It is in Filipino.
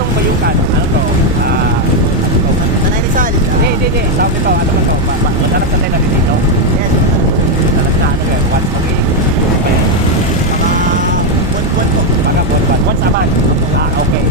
itong Bayukan, ano to? Ano to? Tanay Rizal. Hindi. Sabi to, ano ba to? Madalas ka tayo natin dito. Yes. Madalas ka, ano kaya? Once a week? Okay. Mga buwan-buwan po. Baga, once a month. Okay.